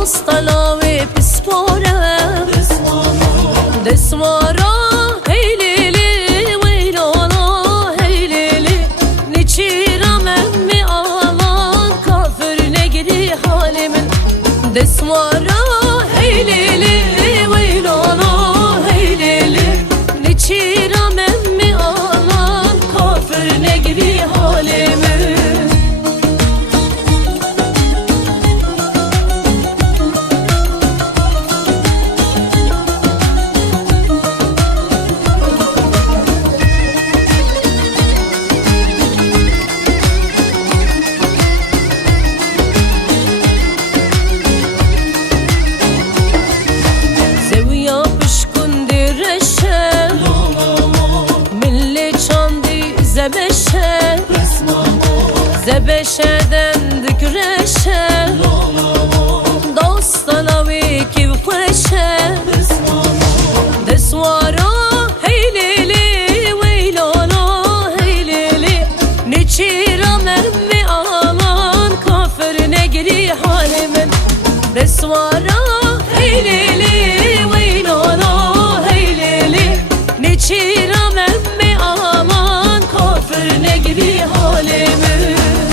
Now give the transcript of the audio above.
Dostalavi pispore desmara heylili veylala heylili niçira memmi alan kafir ne giri halimin desmara heylili veylala heylili niçira memmi alan kafir ne giri halimin. Zebeşeden dükreşe Dostalavi kivkreşe Desvara heylili veylala heylili niçira memmi alan kafir ne giri halimin Desvara heylili